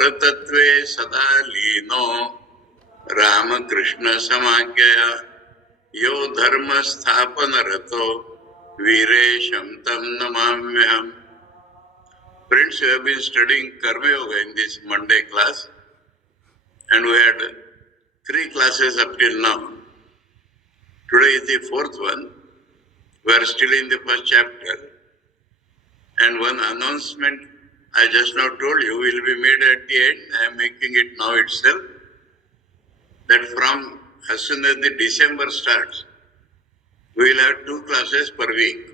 Paratatve sada lino Ramakrishna Samagyaya Yo Dharma Sthapana Rato Viresham Tam Namamyam. Friends, we have been studying Karma Yoga in this Monday class, and we had 3 classes up till now. Today is the 4th one. We are still in the first chapter. And one announcement I just now told you will be made at the end. I am making it now itself. That from as soon as the December starts, we will have 2 classes per week.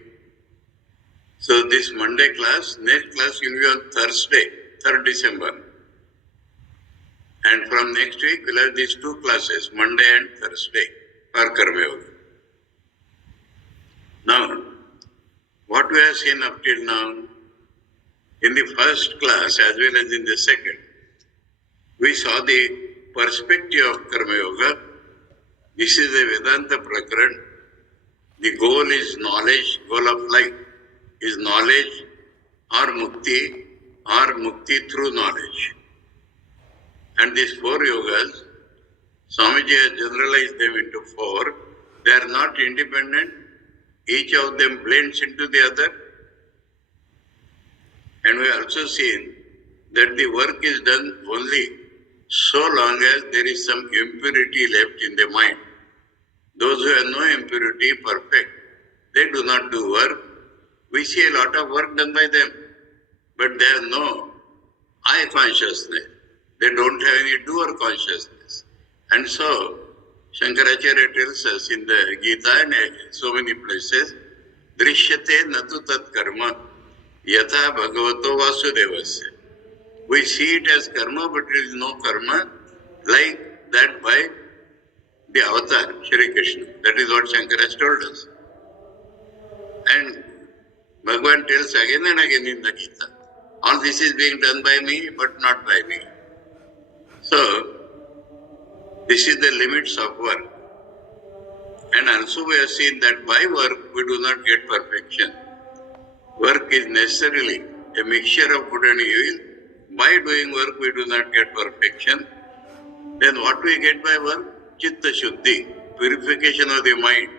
So this Monday class, next class will be on Thursday, 3rd December. And from next week, we will have these 2 classes, Monday and Thursday, for Karma Yoga. Now, what we have seen up till now, in the first class as well as in the second, we saw the perspective of Karma Yoga. This is a Vedanta Prakaran. The goal is knowledge, goal of life is knowledge or mukti through knowledge. And these 4 yogas, Swamiji has generalized them into 4. They are not independent. Each of them blends into the other. And we have also seen that the work is done only so long as there is some impurity left in the mind. Those who have no impurity, perfect, they do not do work. We see a lot of work done by them, but they have no I consciousness. They don't have any doer consciousness. And so, Shankaracharya tells us in the Gita and so many places, Drishyate natu tat karma yatha bhagavato vasudevasya. We see it as karma, but it is no karma like that by the avatar, Shri Krishna. That is what Shankara has told us. And Bhagavan tells again and again in the Gita, all this is being done by me, but not by me. So, this is the limits of work. And also we have seen that by work we do not get perfection. Work is necessarily a mixture of good and evil. By doing work we do not get perfection. Then what we get by work? Chitta Shuddhi, purification of the mind,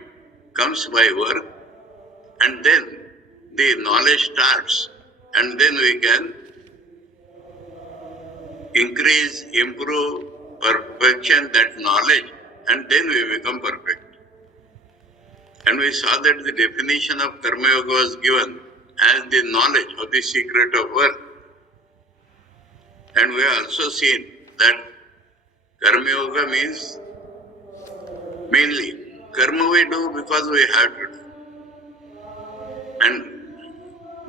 comes by work. And then the knowledge starts. And then we can increase, improve, perfection that knowledge, and then we become perfect. And we saw that the definition of Karma Yoga was given as the knowledge of the secret of work. And we have also seen that Karma Yoga means mainly karma we do because we have to do.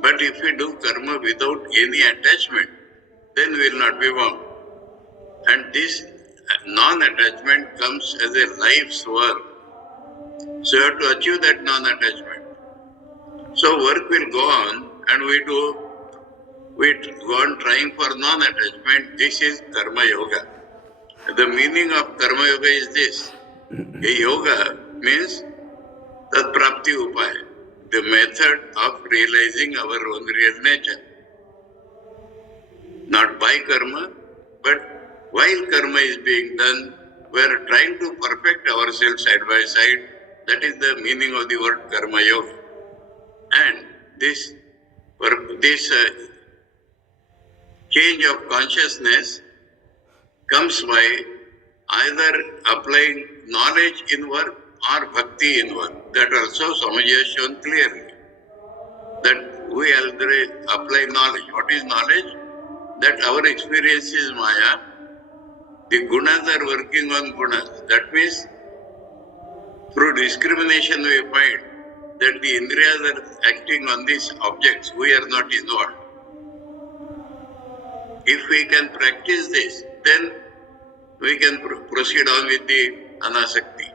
But if we do karma without any attachment, then we will not be bound. And this non-attachment comes as a life's work. So you have to achieve that non-attachment. So work will go on and we go on trying for non-attachment. This is Karma Yoga. The meaning of Karma Yoga is this. A yoga means Tat Prapti Upaya, the method of realizing our own real nature. Not by karma, but while karma is being done, we are trying to perfect ourselves side by side. That is the meaning of the word Karma Yoga. And this change of consciousness comes by either applying knowledge in work or bhakti in work. That also Swamiji has shown clearly. That we already apply knowledge. What is knowledge? That our experience is Maya. The gunas are working on gunas. That means through discrimination we find that the indriyas are acting on these objects. We are not involved. If we can practice this, then we can proceed on with the anasakti.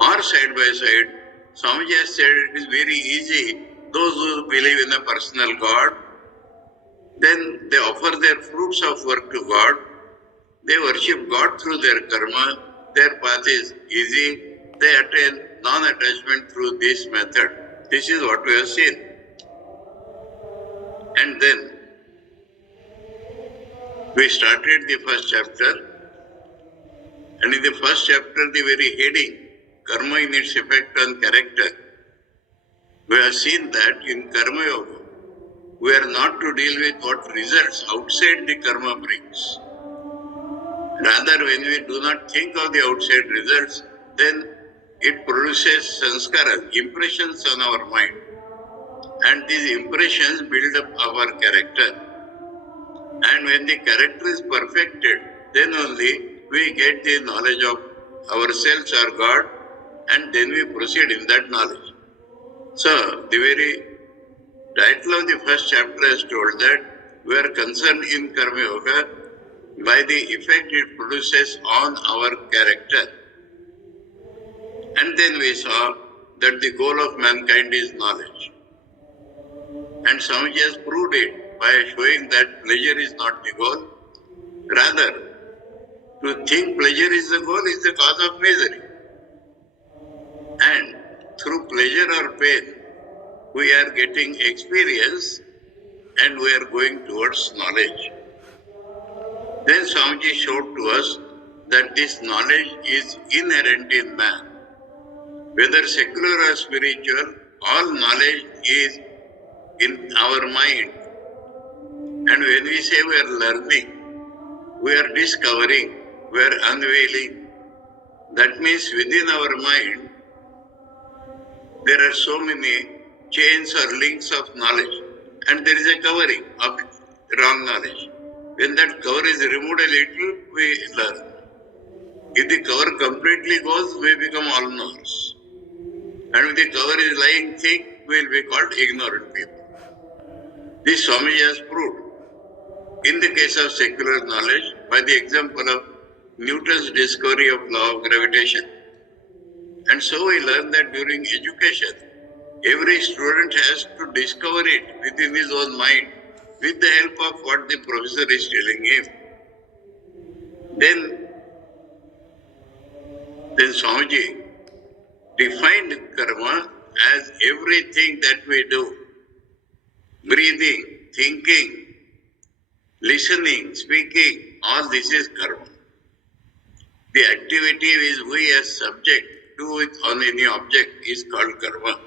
Or side by side, Swamiji has said it is very easy. Those who believe in a personal God, then they offer their fruits of work to God. They worship God through their karma. Their path is easy. They attain non-attachment through this method. This is what we have seen. And then We started the first chapter, and in the first chapter, the very heading, Karma in its effect on character, we have seen that in Karma Yoga, we are not to deal with what results outside the karma brings. Rather, when we do not think of the outside results, then it produces sanskara, impressions on our mind. And these impressions build up our character. And when the character is perfected, then only we get the knowledge of ourselves or God, and then we proceed in that knowledge. So, the very title of the first chapter has told that we are concerned in Karma Yoga by the effect it produces on our character. And then we saw that the goal of mankind is knowledge. And Swamiji has proved it by showing that pleasure is not the goal. Rather, to think pleasure is the goal is the cause of misery. And through pleasure or pain, we are getting experience and we are going towards knowledge. Then Swamiji showed to us that this knowledge is inherent in man. Whether secular or spiritual, all knowledge is in our mind. And when we say we are learning, we are discovering, we are unveiling. That means within our mind, there are so many chains or links of knowledge, and there is a covering of wrong knowledge. When that cover is removed a little, we learn. If the cover completely goes, we become all knowers. And if the cover is lying thick, we will be called ignorant people. This Swamiji has proved. In the case of secular knowledge, by the example of Newton's discovery of law of gravitation. And so we learn that during education, every student has to discover it within his own mind with the help of what the professor is telling him. Then Swamiji defined karma as everything that we do. Breathing, thinking, listening, speaking, all this is karma. The activity which we as subject do with on any object is called karma.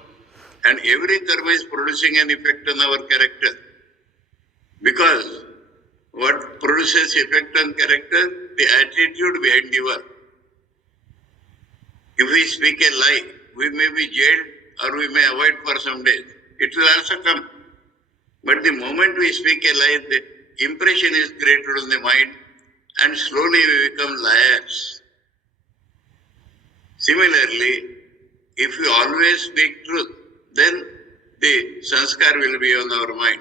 And every karma is producing an effect on our character. Because what produces effect on character? The attitude behind the work. If we speak a lie, we may be jailed or we may avoid for some days. It will also come. But the moment we speak a lie, the impression is created on the mind and slowly we become liars. Similarly, if we always speak truth, then the sanskar will be on our mind.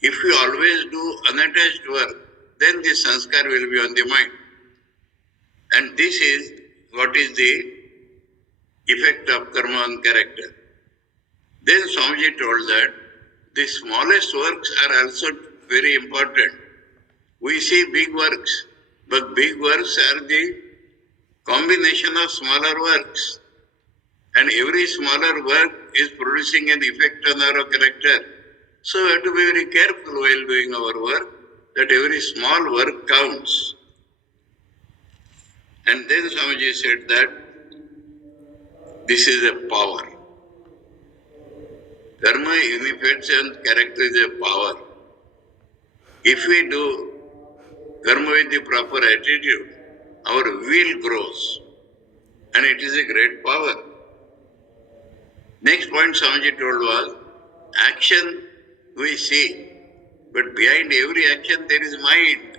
If we always do unattached work, then the sanskar will be on the mind. And this is what is the effect of karma on character. Then Swamiji told that the smallest works are also very important. We see big works, but big works are the combination of smaller works. And every smaller work is producing an effect on our character. So we have to be very careful while doing our work, that every small work counts. And then Swamiji said that this is a power. Karma in effect and character is a power. If we do karma with the proper attitude, our will grows. And it is a great power. Next point Swamiji told was, action we see, but behind every action there is mind.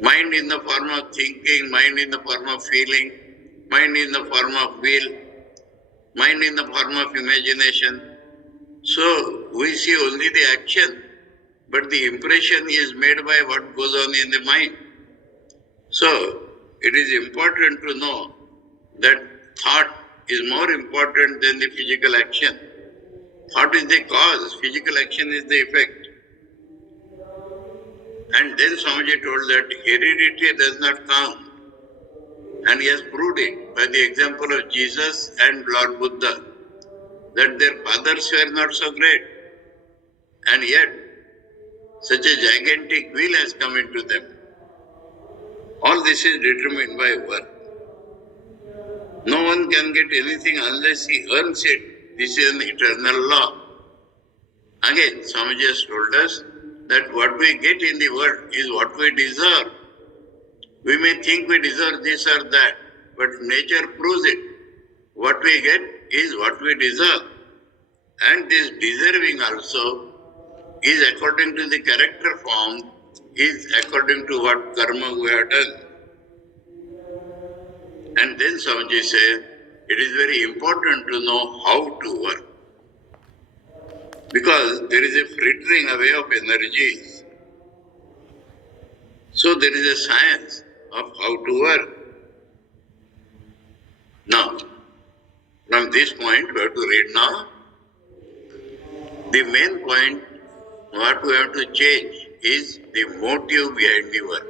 Mind in the form of thinking, mind in the form of feeling, mind in the form of will, mind in the form of imagination. So we see only the action, but the impression is made by what goes on in the mind. So it is important to know that thought is more important than the physical action. Thought is the cause, physical action is the effect. And then Swamiji told that heredity does not count. And he has proved it by the example of Jesus and Lord Buddha, that their fathers were not so great. And yet, such a gigantic wheel has come into them. All this is determined by work. No one can get anything unless he earns it. This is an eternal law. Again, Swamiji has told us that what we get in the world is what we deserve. We may think we deserve this or that, but nature proves it. What we get is what we deserve. And this deserving also is according to the character form, is according to what karma we have done. And then Swamiji says, it is very important to know how to work. Because there is a frittering away of energies. So there is a science of how to work. Now, from this point we have to read now. The main point what we have to change is the motive behind the work.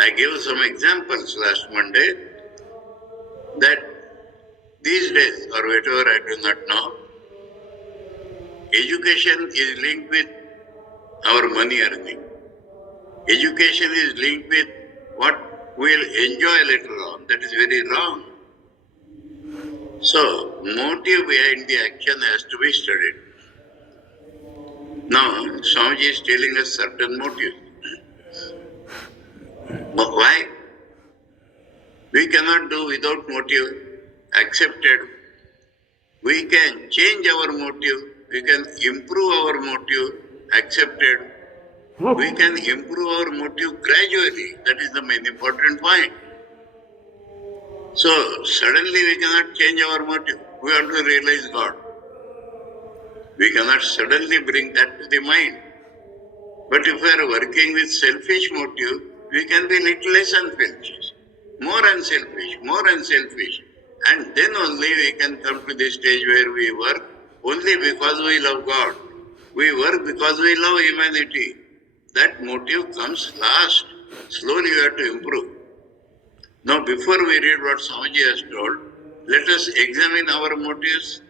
I gave some examples last Monday that these days, or whatever I do not know, education is linked with our money earning. Education is linked with what we will enjoy later on. That is very wrong. So, motive behind the action has to be studied. Now, Swamiji is telling us certain motives. But why? We cannot do without motive, accepted. We can change our motive, we can improve our motive, accepted. We can improve our motive gradually. That is the main important point. So, suddenly we cannot change our motive. We want to realize God. We cannot suddenly bring that to the mind. But if we are working with selfish motive, we can be little less unselfish, more unselfish. And then only we can come to the stage where we work only because we love God. We work because we love humanity. That motive comes last. Slowly we have to improve. Now before we read what Swamiji has told, let us examine our motives.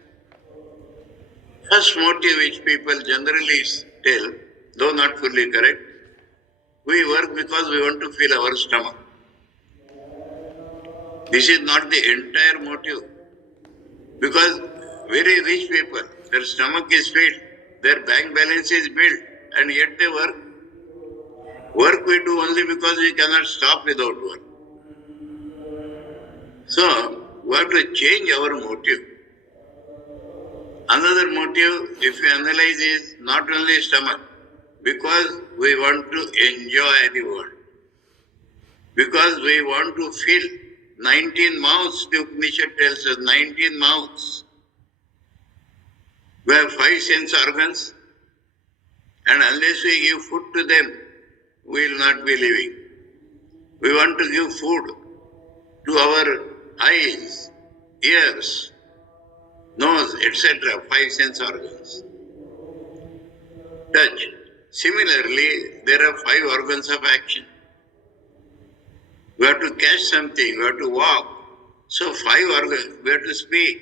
First motive which people generally tell, though not fully correct, we work because we want to fill our stomach. This is not the entire motive. Because very rich people, their stomach is filled, their bank balance is built, and yet they work. Work we do only because we cannot stop without work. So, we have to change our motive. Another motive, if you analyze, is not only stomach, because we want to enjoy the world. Because we want to fill 19 mouths, the Upanishad tells us, 19 mouths. We have 5 sense organs, and unless we give food to them, we will not be living. We want to give food to our eyes, ears, nose, etc., 5 sense organs. Touch. Similarly, there are 5 organs of action. We have to catch something, we have to walk. So 5 organs, we have to speak.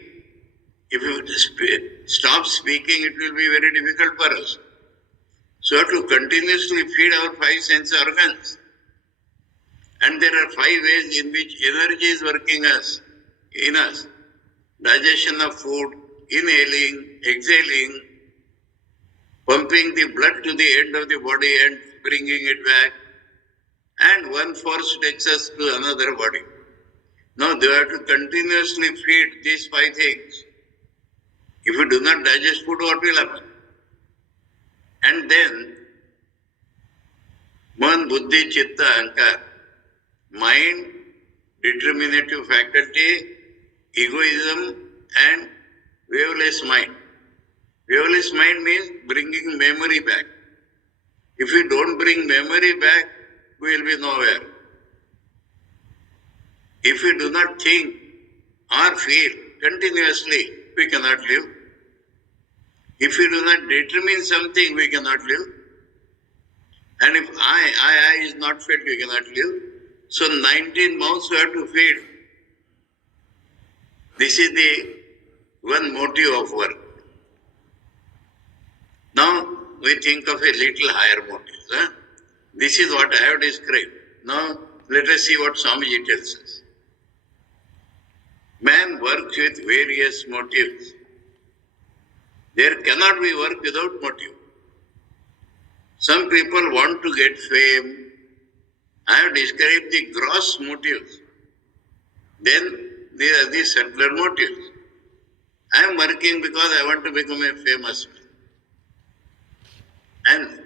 If you stop speaking, it will be very difficult for us. So we have to continuously feed our 5 sense organs. And there are 5 ways in which energy is working in us. Digestion of food, inhaling, exhaling, pumping the blood to the end of the body and bringing it back. And one force takes us to another body. Now they have to continuously feed these 5 things. If you do not digest food, what will happen? And then, man, buddhi, chitta, ahankar, mind, determinative faculty, egoism, and waveless mind. Waveless mind means bringing memory back. If we don't bring memory back, we will be nowhere. If we do not think or feel continuously, we cannot live. If we do not determine something, we cannot live. And if I is not fed, we cannot live. So 19 mouths we have to feed. This is the one motive of work. Now, we think of a little higher motive. Huh? This is what I have described. Now, let us see what Swamiji tells us. Man works with various motives. There cannot be work without motive. Some people want to get fame. I have described the gross motives. Then there are the subtler motives. I am working because I want to become a famous man. And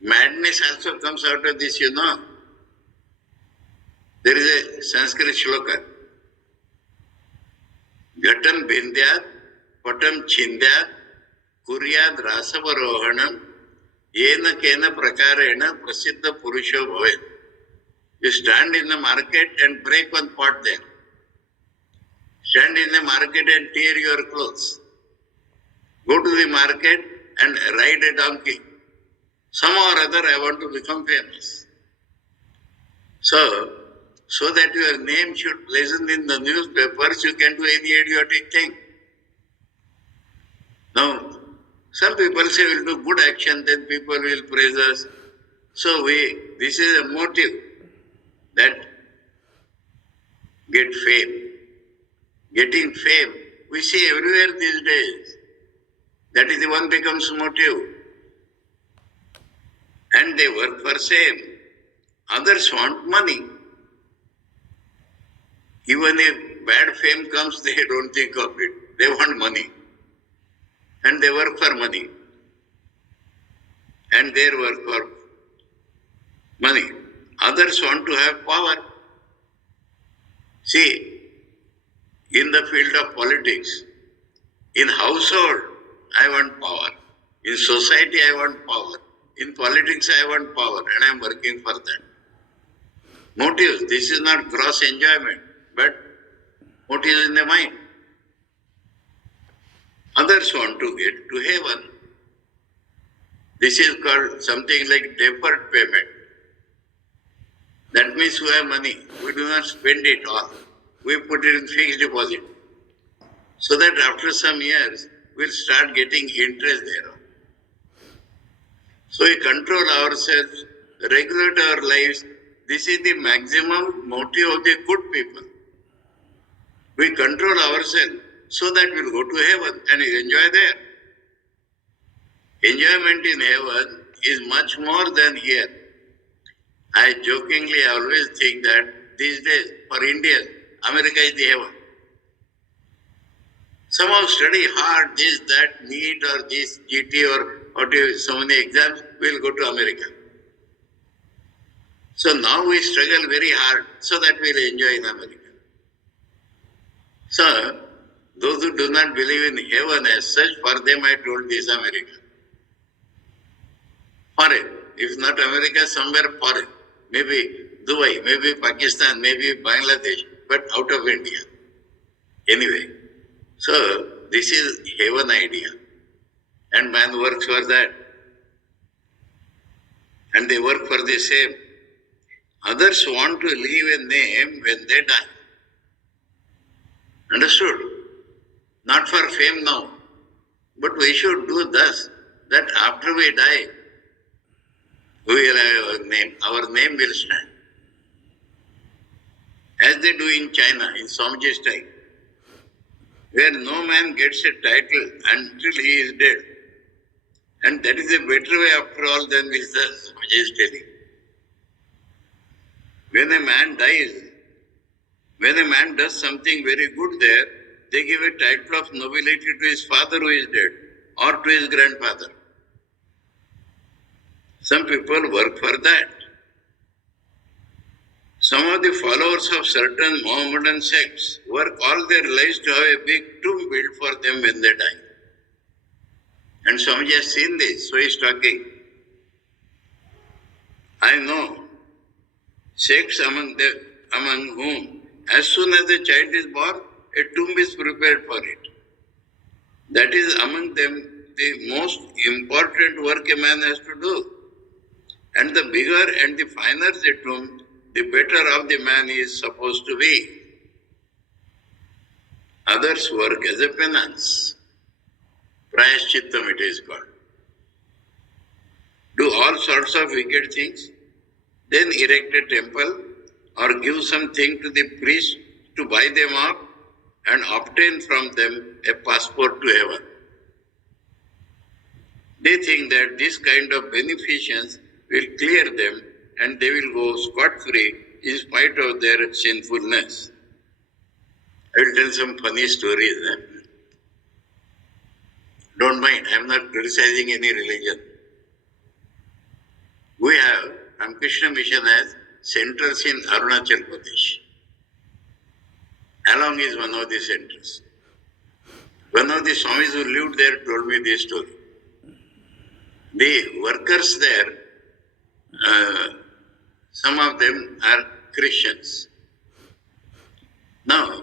madness also comes out of this, There is a Sanskrit shloka. Ghatam bindyat, patam chindyat, kuryad rasavarohanam, yena kena prakarena prasiddha purusho bhavet. You stand in the market and break one pot there. Stand in the market and tear your clothes. Go to the market and ride a donkey. Somehow or other I want to become famous. So that your name should blazon in the newspapers, you can do any idiotic thing. Now, some people say we'll do good action, then people will praise us. So this is a motive that get fame. Getting fame, we see everywhere these days. That is the one becomes motive. And they work for same. Others want money. Even if bad fame comes, they don't think of it. They want money. And they work for money. And they work for money. Others want to have power. See, in the field of politics, in household, I want power. In society, I want power. In politics, I want power, and I am working for that. Motives, this is not gross enjoyment, but motives in the mind. Others want to get to heaven. This is called something like deferred payment. That means we have money. We do not spend it all. We put it in fixed deposit. So that after some years, we'll start getting interest thereon. So we control ourselves, regulate our lives. This is the maximum motive of the good people. We control ourselves so that we'll go to heaven and enjoy there. Enjoyment in heaven is much more than here. I jokingly always think that these days, for Indians, America is the heaven. Somehow study hard, this, that, NEET or this, GT or whatever, so many exams, we'll go to America. So now we struggle very hard so that we'll enjoy in America. So, those who do not believe in heaven as such, for them I told this America. Foreign, if not America, somewhere foreign. Maybe Dubai, maybe Pakistan, maybe Bangladesh, but out of India. Anyway, so this is heaven idea. And man works for that. And they work for the same. Others want to leave a name when they die. Understood? Not for fame now. But we should do thus, that after we die, we will have a name. Our name will stand. As they do in China, in Swamiji's time, where no man gets a title until he is dead. And that is a better way after all than this Swamiji is telling. When a man dies, when a man does something very good there, they give a title of nobility to his father who is dead or to his grandfather. Some people work for that. Some of the followers of certain Mohammedan sects work all their lives to have a big tomb built for them when they die. And Swamiji has seen this, so he is talking. I know sects among whom, as soon as a child is born, a tomb is prepared for it. That is among them the most important work a man has to do. And the bigger and the finer the tomb, the better off the man is supposed to be. Others work as a penance. Prayashchittam it is called. all sorts of wicked things, then erect a temple or give something to the priest to buy them up and obtain from them a passport to heaven. They think that this kind of beneficence will clear them and they will go scot-free in spite of their sinfulness. I will tell some funny stories. Don't mind, I am not criticizing any religion. We have, Ramakrishna Mission has centers in Arunachal Pradesh. Along is one of the centers. One of the Swamis who lived there told me this story. The workers there, some of them are Christians. Now,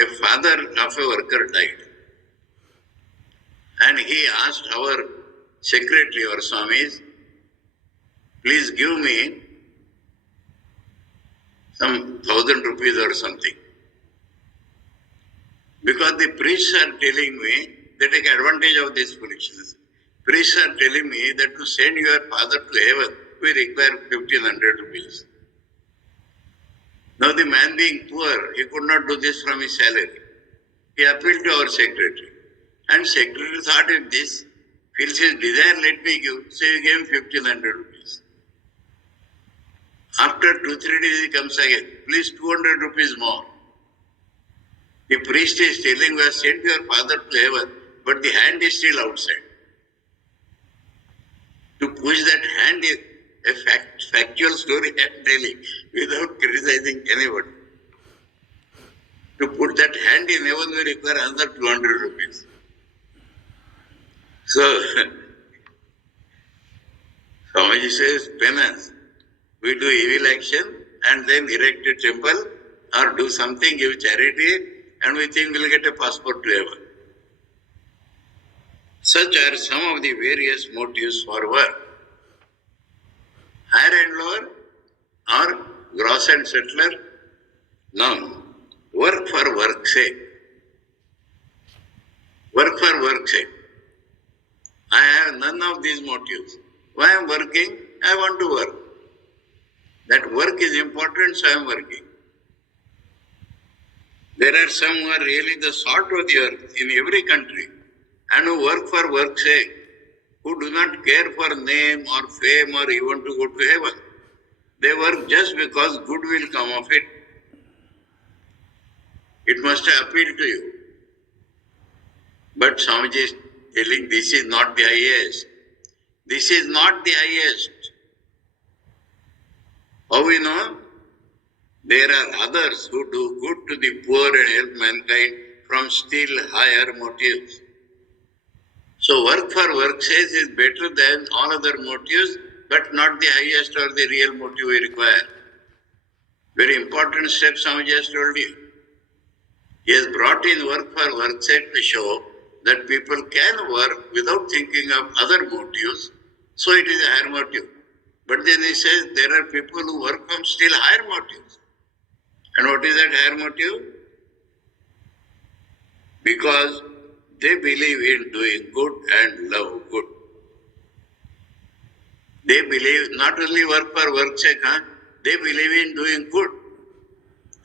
a father of a worker died. And he asked our secretary or Swamis, please give me some 1,000 rupees or something. Because the priests are telling me, they take advantage of this foolishness. Priests are telling me that to send your father to heaven, we require 1,500 rupees. Now the man being poor, he could not do this from his salary. He appealed to our secretary. And secretary thought, if this fills his desire, let me give. So he gave him 1,500 rupees. After 2-3 days he comes again, please 200 rupees more. The priest is telling, we have sent your father to heaven, but the hand is still outside. To push that hand is a factual story I am telling, without criticizing anybody. To put that hand in heaven, we require another 200 rupees. So, Swamiji says, penance. We do evil action and then erect a temple or do something, give charity, and we think we'll get a passport to heaven. Such are some of the various motives for work. Higher and lower or gross and settler? No. Work for work's sake. Work for work's sake. I have none of these motives. Why I am working? I want to work. That work is important, so I am working. There are some who are really the salt of the earth in every country and who work for work's sake, who do not care for name or fame or even to go to heaven. They work just because good will come of it. It must have appealed to you. But Swamiji is telling this is not the highest. This is not the highest. How we know? There are others who do good to the poor and help mankind from still higher motives. So work for work's sake is better than all other motives, but not the highest or the real motive we require. Very important step Swamiji has told you. He has brought in work for work's sake to show that people can work without thinking of other motives, so it is a higher motive. But then he says there are people who work from still higher motives. And what is that higher motive? Because they believe in doing good and love good. They believe not only work for work's sake, they believe in doing good.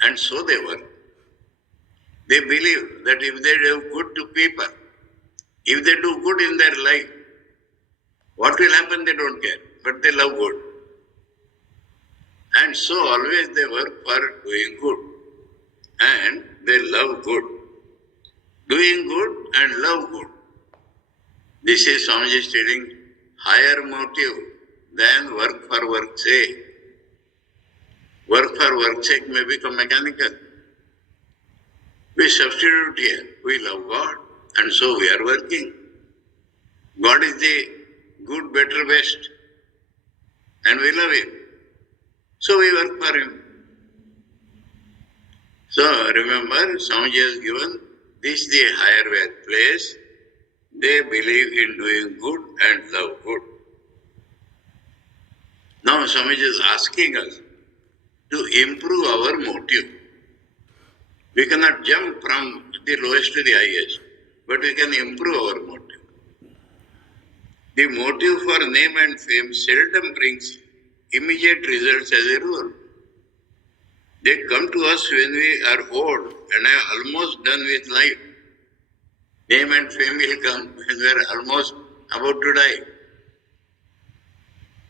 And so they work. They believe that if they do good to people, if they do good in their life, what will happen they don't care, but they love good. And so always they work for doing good and they love good. Doing good and love good. This is Swamiji stating higher motive than work for work's sake. Work for work's sake may become mechanical. We substitute here. We love God and so we are working. God is the good, better, best and we love Him. So we work for Him. So remember, Swamiji has given this the higher place. They believe in doing good and love good. Now Swamiji is asking us to improve our motive. We cannot jump from the lowest to the highest, but we can improve our motive. The motive for name and fame seldom brings immediate results as a rule. They come to us when we are old and are almost done with life. Name and fame will come when we are almost about to die.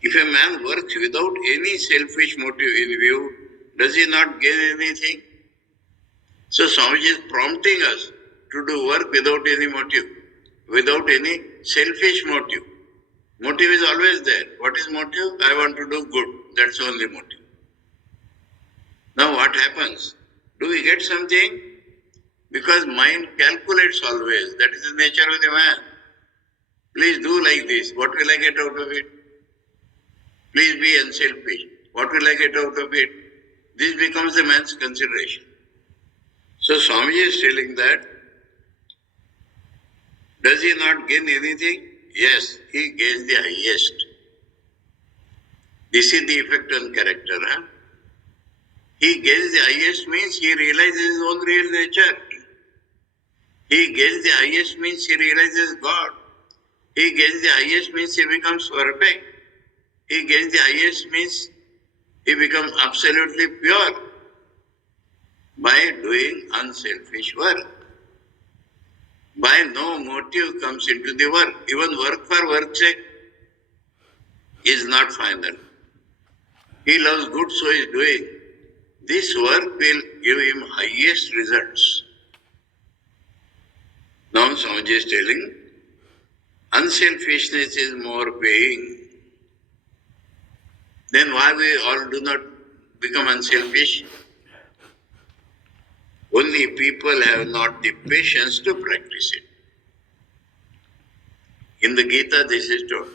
If a man works without any selfish motive in view, does he not gain anything? So Swamiji is prompting us to do work without any motive, without any selfish motive. Motive is always there. What is motive? I want to do good. That's the only motive. Now what happens? Do we get something? Because mind calculates always. That is the nature of the man. Please do like this. What will I get out of it? Please be unselfish. What will I get out of it? This becomes the man's consideration. So Swamiji is telling that, does he not gain anything? Yes, he gains the highest. This is the effect on character. He gains the highest means he realizes his own real nature. He gains the highest means he realizes God. He gains the highest means he becomes perfect. He gains the highest means he becomes absolutely pure by doing unselfish work. By no motive comes into the work. Even work for work's sake is not final. He loves good, so he is doing. This work will give him highest results. Now Swamiji is telling, unselfishness is more paying. Then why we all do not become unselfish? Only people have not the patience to practice it. In the Gita this is told.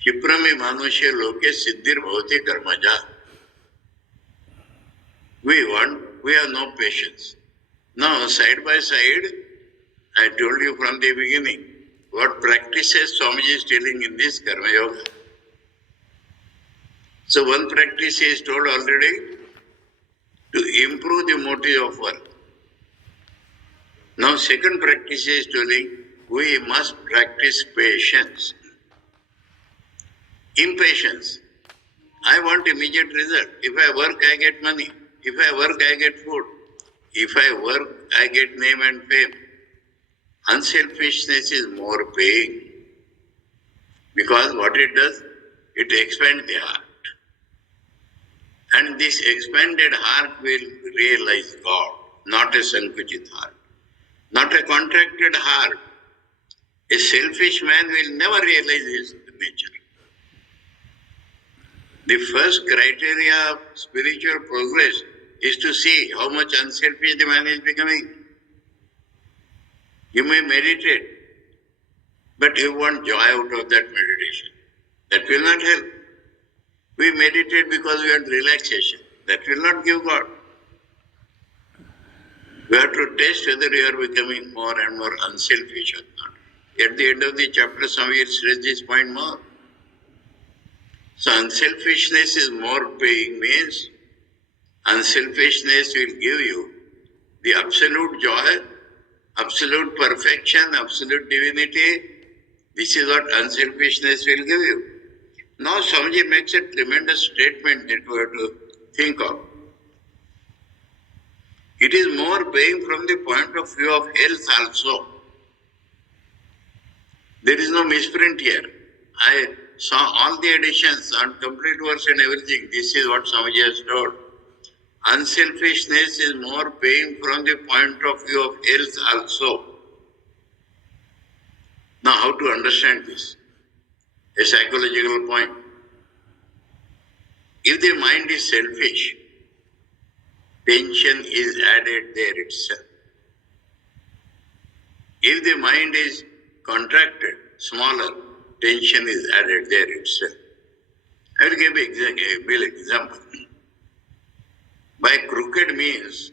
Kshiprami manusya loke siddhir bhavati karmaja. We have no patience. Now, side by side, I told you from the beginning, what practices Swamiji is telling in this Karma Yoga. So one practice is told already, to improve the motive of work. Now second practice is telling, we must practice patience. Impatience. I want immediate result. If I work, I get money. If I work, I get food. If I work, I get name and fame. Unselfishness is more paying. Because what it does, it expands the heart. And this expanded heart will realize God, not a sankuchit heart, not a contracted heart. A selfish man will never realize his nature. The first criteria of spiritual progress is to see how much unselfish the man is becoming. You may meditate, but you want joy out of that meditation. That will not help. We meditate because we want relaxation. That will not give God. We have to test whether you are becoming more and more unselfish or not. At the end of the chapter, Swami will stress this point more. So unselfishness is more paying means unselfishness will give you the absolute joy, absolute perfection, absolute divinity. This is what unselfishness will give you. Now Swamiji makes a tremendous statement that we have to think of. It is more paying from the point of view of health also. There is no misprint here. I saw all the editions on complete verse and everything. This is what Swamiji has told. Unselfishness is more paying from the point of view of health also. Now how to understand this? A psychological point. If the mind is selfish, tension is added there itself. If the mind is contracted, smaller, tension is added there itself. I will give an example. By crooked means,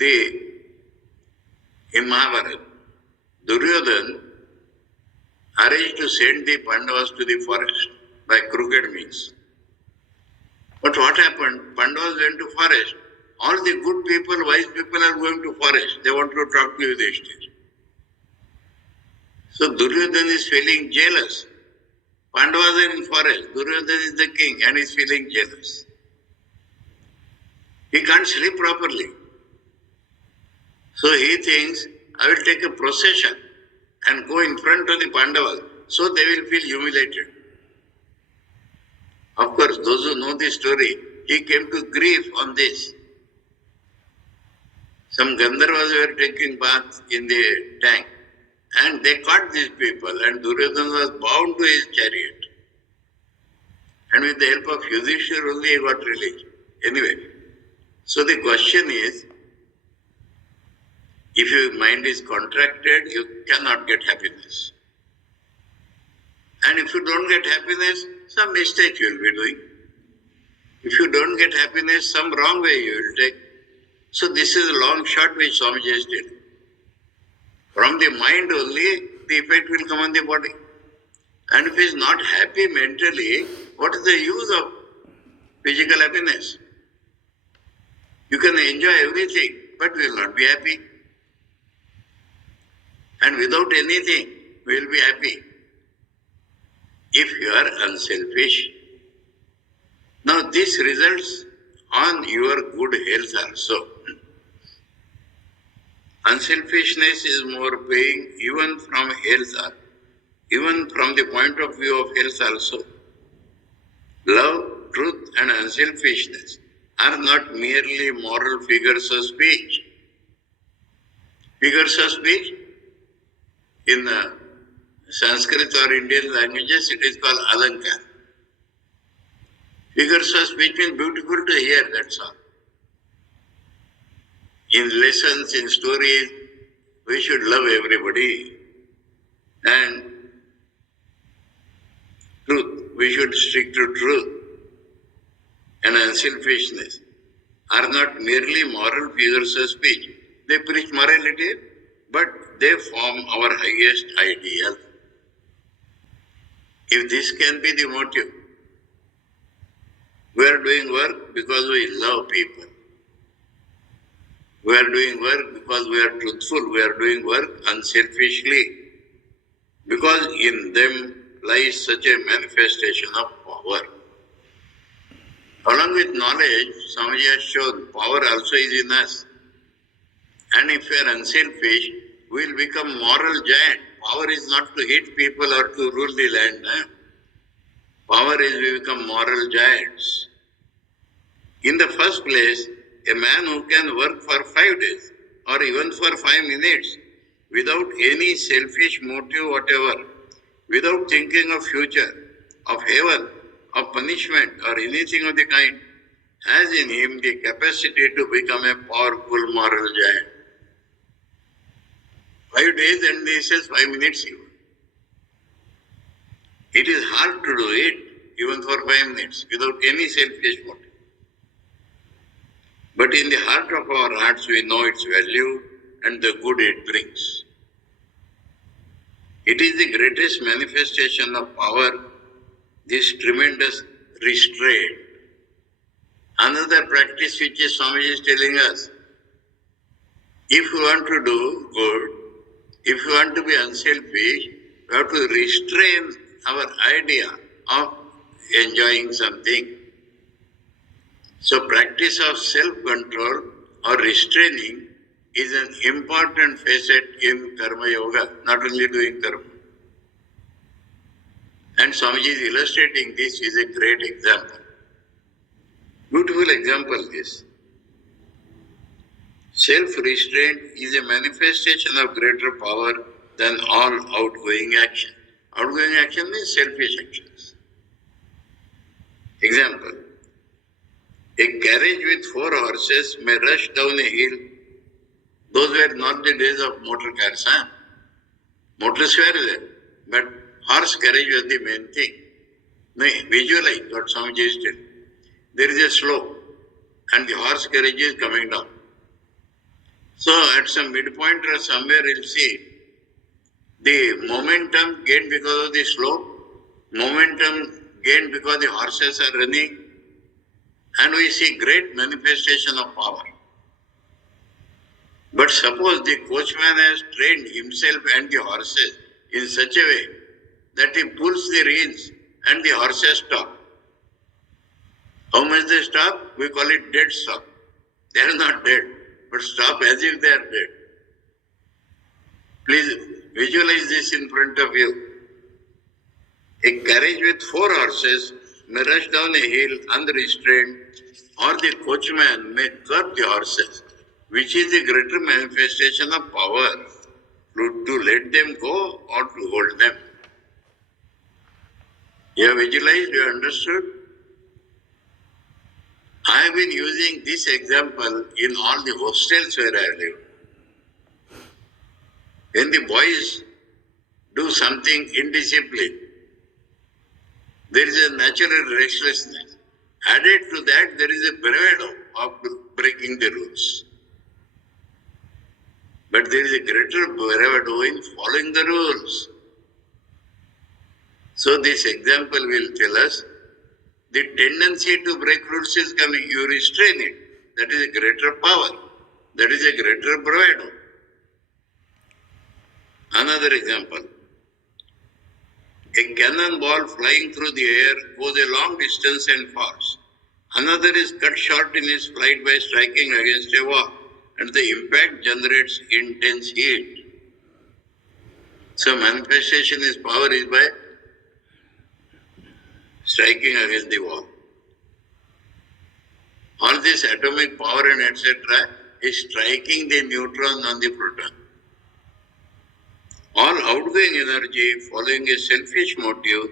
in Mahabharata, Duryodhana arranged to send the Pandavas to the forest by crooked means. But what happened? Pandavas went to forest. All the good people, wise people are going to forest. They want to talk to Yudhishthira. So Duryodhana is feeling jealous. Pandavas are in forest. Duryodhana is the king and is feeling jealous. He can't sleep properly. So he thinks, I will take a procession and go in front of the Pandavas so they will feel humiliated. Of course, those who know the story, he came to grief on this. Some Gandharvas were taking bath in the tank and they caught these people and Duryodhana was bound to his chariot. And with the help of Yudhishthira only he got released. Anyway, so the question is, if your mind is contracted, you cannot get happiness. And if you don't get happiness, some mistake you will be doing. If you don't get happiness, some wrong way you will take. So this is a long shot which Swamiji has did. From the mind only, the effect will come on the body. And if he is not happy mentally, what is the use of physical happiness? You can enjoy everything, but will not be happy. And without anything, we will be happy. If you are unselfish. Now this results on your good health also. Unselfishness is more paying even from health, even from the point of view of health also. Love, truth and unselfishness are not merely moral figures of speech. Figures of speech, in Sanskrit or Indian languages, it is called alankar. Figures of speech means beautiful to hear, that's all. In lessons, in stories, we should love everybody. And truth, we should stick to truth. And unselfishness are not merely moral figures of speech. They preach morality, but they form our highest ideal. If this can be the motive, we are doing work because we love people. We are doing work because we are truthful. We are doing work unselfishly. Because in them lies such a manifestation of power. Along with knowledge, Swamiji has shown power also is in us. And if we are unselfish, we will become moral giant. Power is not to hit people or to rule the land. Power is we become moral giants. In the first place, a man who can work for 5 days or even for 5 minutes without any selfish motive whatever, without thinking of future, of heaven, of punishment or anything of the kind, has in him the capacity to become a powerful moral giant. 5 days and he says 5 minutes even. It is hard to do it even for 5 minutes without any selfish motive. But in the heart of our hearts we know its value and the good it brings. It is the greatest manifestation of power, this tremendous restraint. Another practice which is Swamiji is telling us, if you want to do good, if you want to be unselfish, you have to restrain our idea of enjoying something. So practice of self-control or restraining is an important facet in Karma Yoga, not only doing karma. And Swamiji is illustrating this is a great example. Beautiful example is, self-restraint is a manifestation of greater power than all outgoing action. Outgoing action means selfish actions. Example, a carriage with 4 horses may rush down a hill. Those were not the days of motor cars. Motors were there, but horse carriage was the main thing. Now visualize what Swamiji is telling. There is a slope and the horse carriage is coming down. So at some midpoint or somewhere you'll see the momentum gained because of the slope, momentum gained because the horses are running, and we see great manifestation of power. But suppose the coachman has trained himself and the horses in such a way that he pulls the reins and the horses stop. How much they stop? We call it dead stop. They are not dead, but stop as if they are dead. Please visualize this in front of you. A carriage with 4 horses may rush down a hill unrestrained, or the coachman may curb the horses, which is the greater manifestation of power, to let them go or to hold them. You have visualized, you have understood? I have been using this example in all the hostels where I live. When the boys do something indisciplined, there is a natural restlessness. Added to that, there is a bravado of breaking the rules. But there is a greater bravado in following the rules. So this example will tell us the tendency to break rules is coming. You restrain it. That is a greater power. That is a greater bravado. Another example. A cannonball flying through the air goes a long distance and falls. Another is cut short in his flight by striking against a wall, and the impact generates intense heat. So manifestation is power is by striking against the wall. All this atomic power and etc. is striking the neutron on the proton. All outgoing energy following a selfish motive,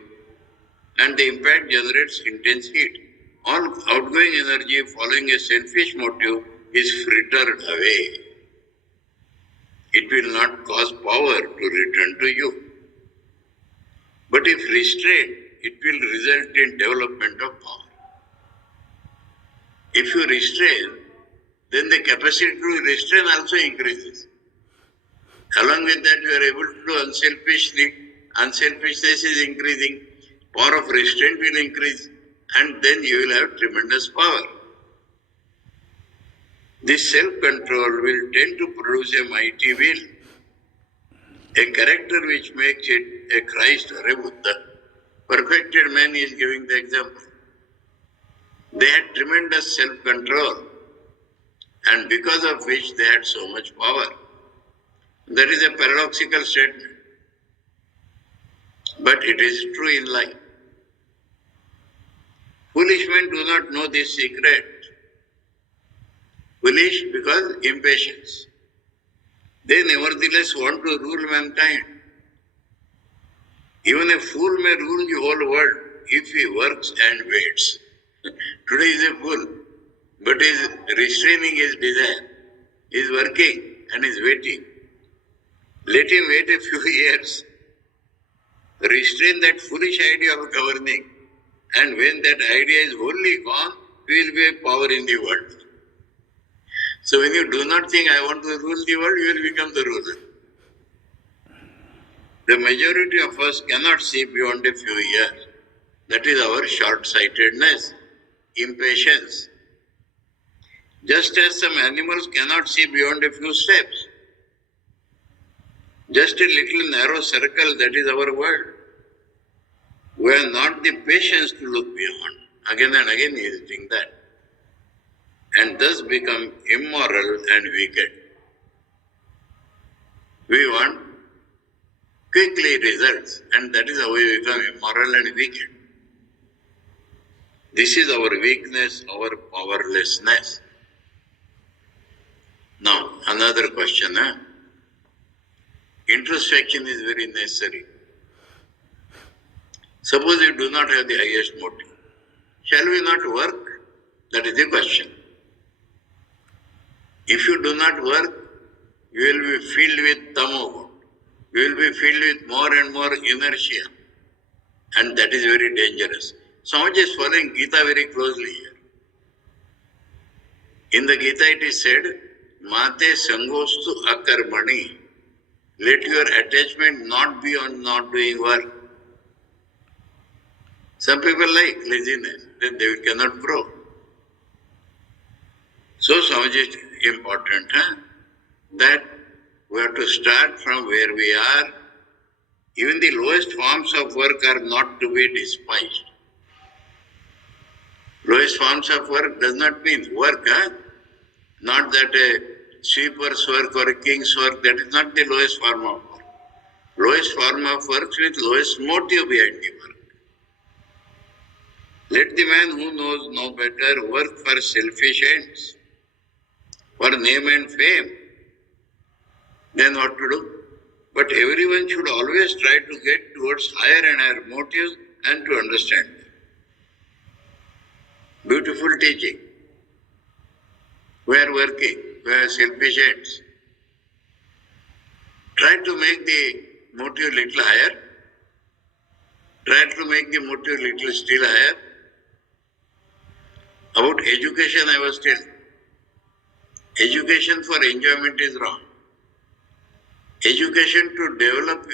and the impact generates intense heat. All outgoing energy following a selfish motive is frittered away. It will not cause power to return to you. But if restrained, it will result in development of power. If you restrain, then the capacity to restrain also increases. Along with that, you are able to do unselfishly. Unselfishness is increasing. Power of restraint will increase. And then you will have tremendous power. This self-control will tend to produce a mighty will. A character which makes it a Christ or a Buddha. Perfected man is giving the example. They had tremendous self-control, and because of which they had so much power. That is a paradoxical statement, but it is true in life. Foolish men do not know this secret. Foolish because impatience. They nevertheless want to rule mankind. Even a fool may rule the whole world if he works and waits. Today is a fool, but is restraining his desire. He is working and is waiting. Let him wait a few years. Restrain that foolish idea of governing. And when that idea is wholly gone, he will be a power in the world. So when you do not think, I want to rule the world, you will become the ruler. The majority of us cannot see beyond a few years. That is our short-sightedness, impatience. Just as some animals cannot see beyond a few steps. Just a little narrow circle, that is our world. We have not the patience to look beyond. Again and again he is doing that. And thus become immoral and wicked. We want quickly results, and that is how we become immoral and wicked. This is our weakness, our powerlessness. Now, another question. Introspection is very necessary. Suppose you do not have the highest motive. Shall we not work? That is the question. If you do not work, you will be filled with tamogun. You will be filled with more and more inertia. And that is very dangerous. Swamiji is following Gita very closely here. In the Gita it is said, Mate sangostu akarmani. Let your attachment not be on not doing work. Some people like laziness, then they cannot grow. So Swamiji is important, that we have to start from where we are Even the lowest forms of work are not to be despised. Lowest forms of work does not mean work, not that a sweeper's work or a king's work, that is not the lowest form of work. Lowest form of work with lowest motive behind the work. Let the man who knows no better work for selfish ends, for name and fame. Then what to do? But everyone should always try to get towards higher and higher motives and to understand them. Beautiful teaching. We are working, we are selfish ends. Try to make the motive little higher. Try to make the motive little still higher. About education I was telling. Education for enjoyment is wrong. Education to develop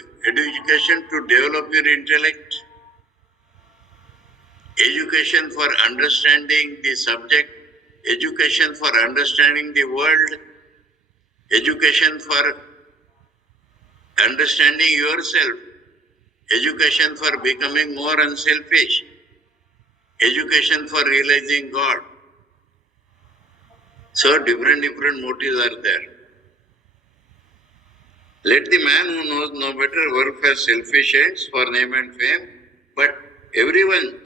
your intellect. Education for understanding the subject. Education for understanding the world. Education for understanding yourself. Education for becoming more unselfish. Education for realizing God. So different motives are there. Let the man who knows no better work for selfish ends, for name and fame, but everyone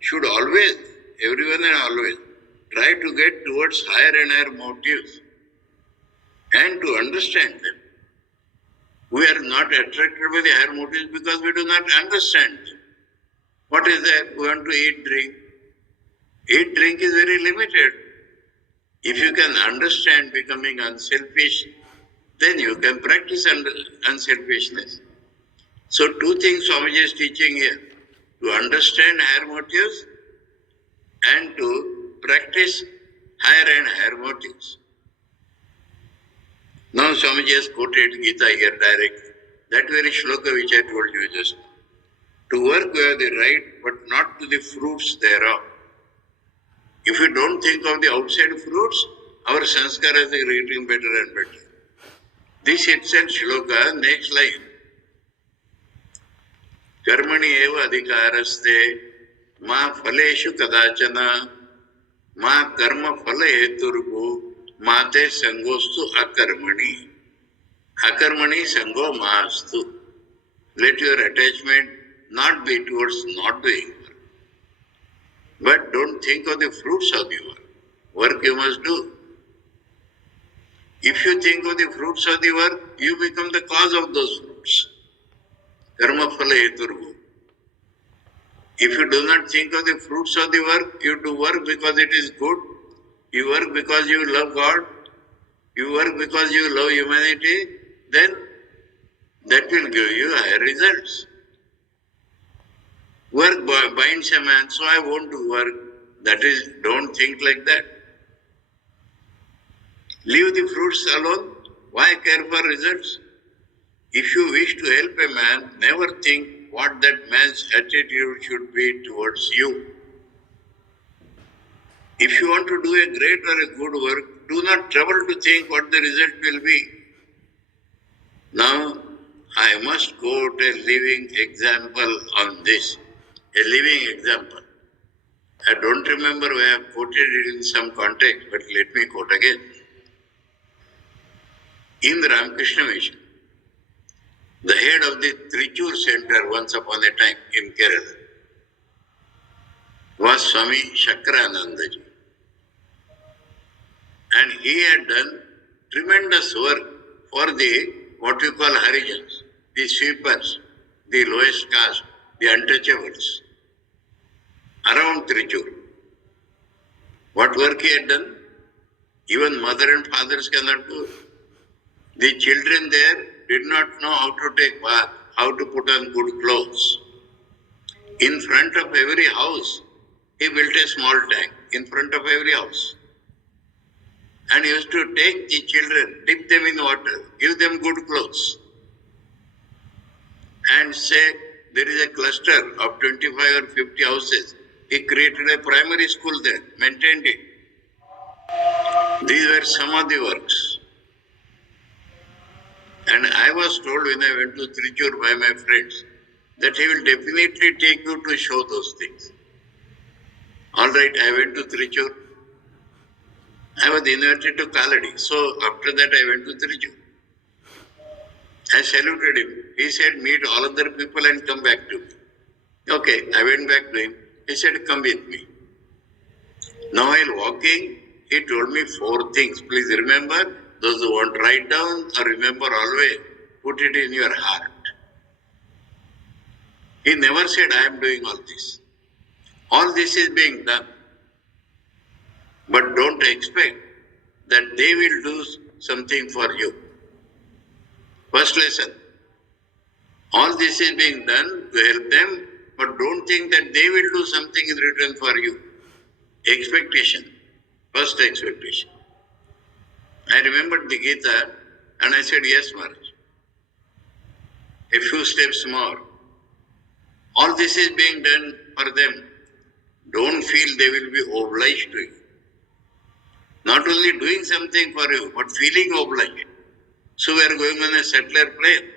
should always, everyone and always, try to get towards higher and higher motives and to understand them. We are not attracted by the higher motives because we do not understand them. What is that? We want to eat, drink. Eat, drink is very limited. If you can understand becoming unselfish, then you can practice unselfishness. So two things Swamiji is teaching here. To understand higher motives and to practice higher and higher motives. Now Swamiji has quoted Gita here directly. That very shloka which I told you just now. To work we have the right, but not to the fruits thereof. If we don't think of the outside fruits, our sanskaras are getting better and better. This itself shloka, next line. Karmani eva adhikaraste ma phaleshu kadachana ma karma phala heturgu mate sangostu akarmani. Akarmani sango maastu. Let your attachment not be towards not doing work. But don't think of the fruits of the work. Work you must do. If you think of the fruits of the work, you become the cause of those fruits. Karma phala heturgu. If you do not think of the fruits of the work, you do work because it is good. You work because you love God. You work because you love humanity. Then that will give you higher results. Work binds a man, so I won't do work. That is, don't think like that. Leave the fruits alone. Why care for results? If you wish to help a man, never think what that man's attitude should be towards you. If you want to do a great or a good work, do not trouble to think what the result will be. Now, I must quote a living example on this. A living example. I don't remember where I have quoted it in some context, but let me quote again. In the Ramakrishna Mission, the head of the Trichur Center once upon a time in Kerala was Swami Chakranandaji. And he had done tremendous work for the what we call Harijans, the sweepers, the lowest caste, the untouchables, around Trichur. What work he had done? Even mother and fathers cannot do. The children there did not know how to take bath, how to put on good clothes. In front of every house, he built a small tank in front of every house. And he used to take the children, dip them in water, give them good clothes. And say, there is a cluster of 25 or 50 houses. He created a primary school there, maintained it. These were some of the works. And I was told when I went to Trichur by my friends that he will definitely take you to show those things. All right, I went to Trichur. I was invited to Kaladi. So after that I went to Trichur. I saluted him. He said, meet all other people and come back to me. Okay, I went back to him. He said, come with me. Now while walking, he told me 4 things. Please remember, those who want to write down or remember always, put it in your heart. He never said, I am doing all this. All this is being done. But don't expect that they will do something for you. First lesson. All this is being done to help them, but don't think that they will do something in return for you. Expectation. First expectation. I remembered the Gita and I said, yes, Maharaj. A few steps more. All this is being done for them. Don't feel they will be obliged to you. Not only doing something for you, but feeling obliged. So we are going on a settler plane.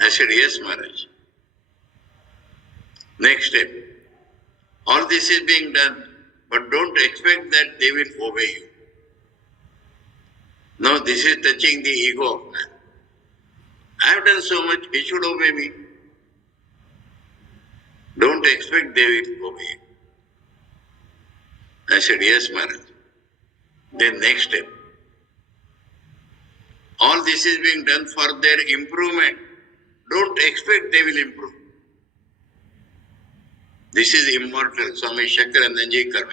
I said, yes, Maharaj. Next step. All this is being done, but don't expect that they will obey you. Now this is touching the ego of man. I have done so much, he should obey me. Don't expect they will obey you. I said, yes, Maharaj. Then next step. All this is being done for their improvement. Don't expect they will improve. This is immortal, Swami Shakarananji Karma.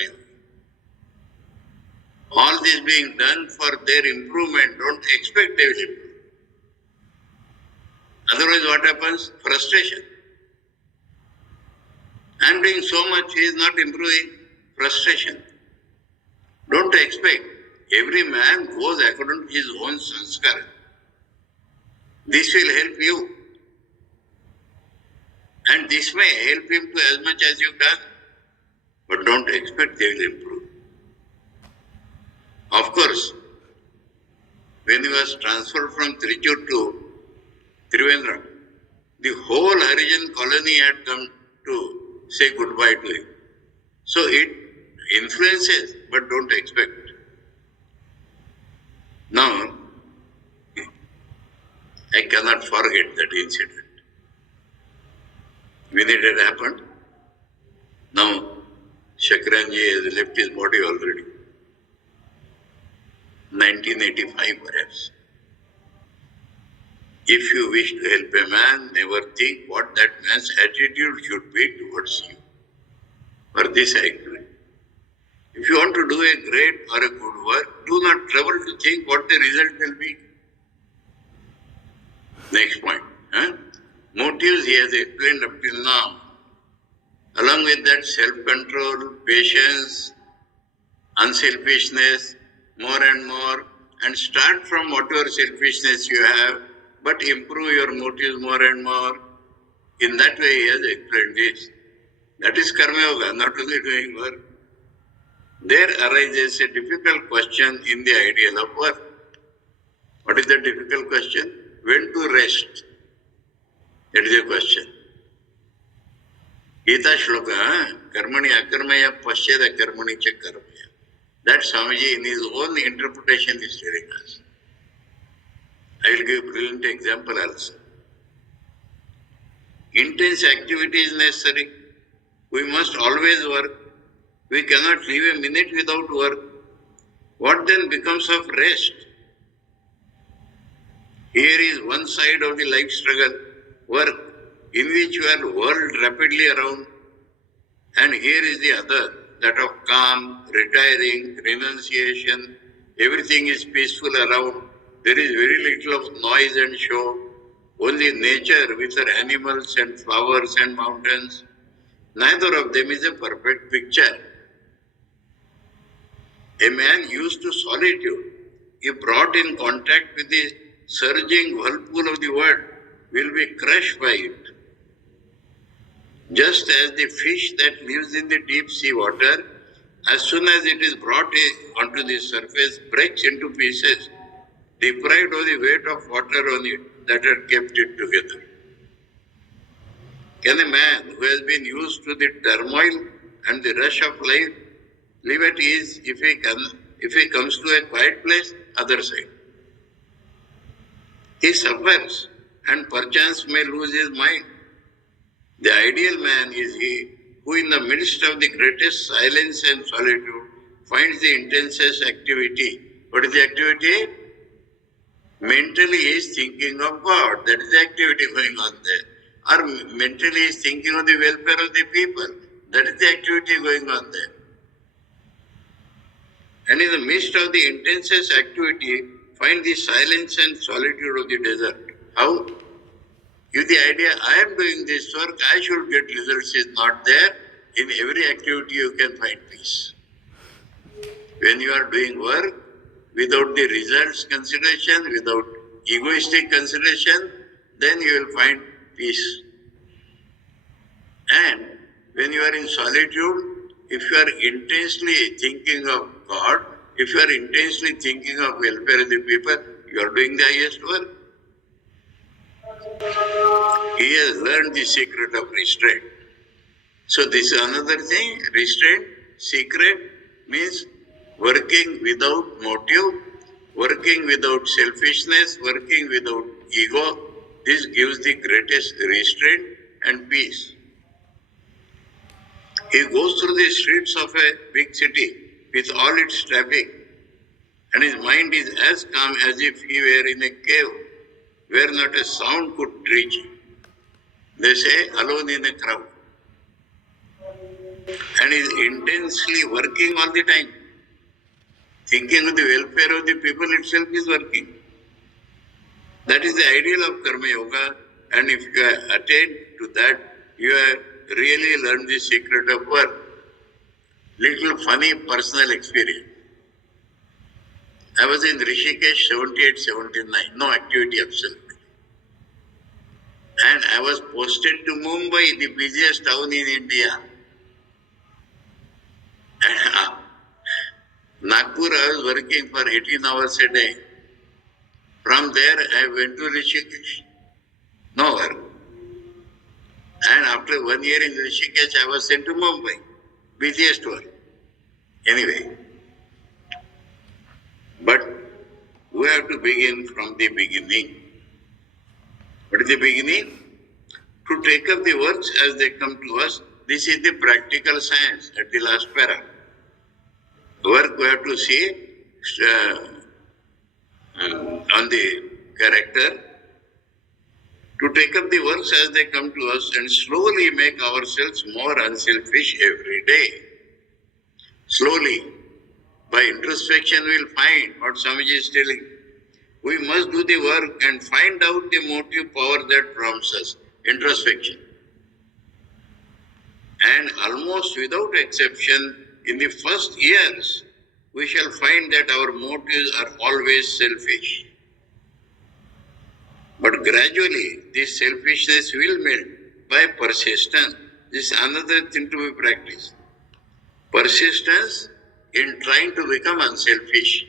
All this being done for their improvement, don't expect they will improve. Otherwise what happens? Frustration. I am doing so much, he is not improving. Frustration. Don't expect. Every man goes according to his own sanskar. This will help you. And this may help him to as much as you can. But don't expect they will improve. Of course, when he was transferred from Trichur to Trivandrum, the whole Harijan colony had come to say goodbye to him. So it influences, but don't expect. Now, I cannot forget that incident. When it had happened, now Shakaranji has left his body already. 1985 perhaps. If you wish to help a man, never think what that man's attitude should be towards you. For this I agree. If you want to do a great or a good work, do not trouble to think what the result will be. Next point. Motives he has explained up till now. Along with that, self-control, patience, unselfishness, more and more, and start from whatever selfishness you have, but improve your motives more and more. In that way, he has explained this. That is Karma Yoga, not only doing work. There arises a difficult question in the ideal of work. What is the difficult question? When to rest? That is the question. Gita Shloka, Karmani Akarmaya Pasyada Karmani Cha Karmaya. That Swamiji in his own interpretation is telling us. I will give a brilliant example also. Intense activity is necessary. We must always work. We cannot live a minute without work. What then becomes of rest? Here is one side of the life struggle, work, in which you are whirled rapidly around, and here is the other, that of calm, retiring, renunciation. Everything is peaceful around. There is very little of noise and show. Only nature with her animals and flowers and mountains. Neither of them is a perfect picture. A man used to solitude, if brought in contact with the surging whirlpool of the world, will be crushed by it. Just as the fish that lives in the deep sea water, as soon as it is brought onto the surface, breaks into pieces, deprived of the weight of water on it that had kept it together. Can a man who has been used to the turmoil and the rush of life live at ease if he comes to a quiet place? Other side. He suffers and perchance may lose his mind. The ideal man is he who in the midst of the greatest silence and solitude finds the intensest activity. What is the activity? Mentally he is thinking of God. That is the activity going on there. Or mentally he is thinking of the welfare of the people. That is the activity going on there. And in the midst of the intensest activity, find the silence and solitude of the desert. How? If the idea, I am doing this work, I should get results is not there, in every activity you can find peace. When you are doing work, without the results consideration, without egoistic consideration, then you will find peace. And when you are in solitude, if you are intensely thinking of God, if you are intensely thinking of welfare of the people, you are doing the highest work. He has learned the secret of restraint. So this is another thing, restraint, secret means working without motive, working without selfishness, working without ego. This gives the greatest restraint and peace. He goes through the streets of a big city with all its traffic, and his mind is as calm as if he were in a cave where not a sound could reach him. They say, alone in a crowd. And is intensely working all the time. Thinking of the welfare of the people itself is working. That is the ideal of Karma Yoga, and if you have attained to that, you have really learned the secret of work. Little funny personal experience. I was in Rishikesh 78-79, no activity absolutely. And I was posted to Mumbai, the busiest town in India. And Nagpur I was working for 18 hours a day. From there I went to Rishikesh. No work. And after 1 year in Rishikesh I was sent to Mumbai. Busiest work. Anyway. But we have to begin from the beginning. What is the beginning? To take up the works as they come to us. This is the practical science at the last para. Work we have to see on the character. To take up the works as they come to us and slowly make ourselves more unselfish every day. Slowly. By introspection we will find what Swamiji is telling. We must do the work and find out the motive power that prompts us. Introspection. And almost without exception, in the first years, we shall find that our motives are always selfish. But gradually, this selfishness will melt by persistence. This is another thing to be practiced. Persistence in trying to become unselfish.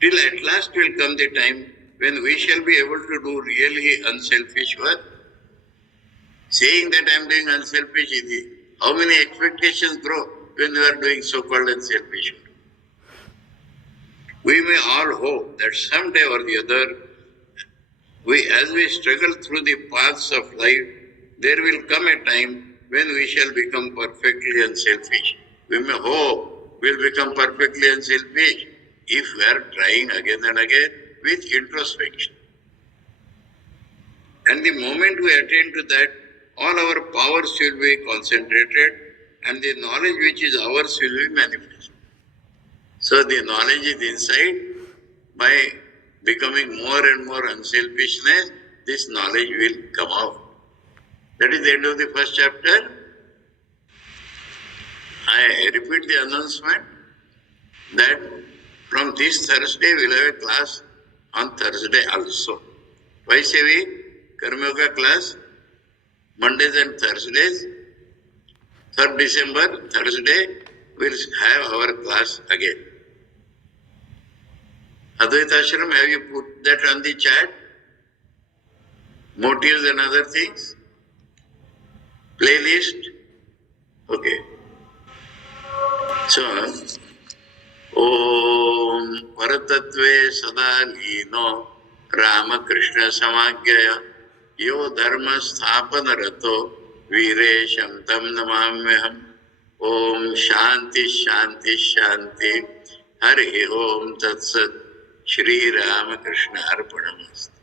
Till at last will come the time when we shall be able to do really unselfish work. Saying that I am doing unselfish, how many expectations grow when you are doing so-called unselfish work? We may all hope that someday or the other, as we struggle through the paths of life, there will come a time when we shall become perfectly unselfish. We may hope we will become perfectly unselfish if we are trying again and again with introspection. And the moment we attain to that, all our powers will be concentrated and the knowledge which is ours will be manifest. So the knowledge is inside. By becoming more and more unselfishness, this knowledge will come out. That is the end of the first chapter. I repeat the announcement that from this Thursday we will have a class on Thursday also. Twice a week, Karma Yoga class, Mondays and Thursdays. 3rd December, Thursday, we will have our class again. Advaita Ashram, have you put that on the chat? Motives and other things? Playlist? Okay. So, Om Paratatve Sadalino Ramakrishna Samagyaya Yo Dharma Sthapana Rato Viresham Tam Namamyaham Om Shanti Shanti Shanti Hari Om Tat Sat Shri Ramakrishna Arpanamastu.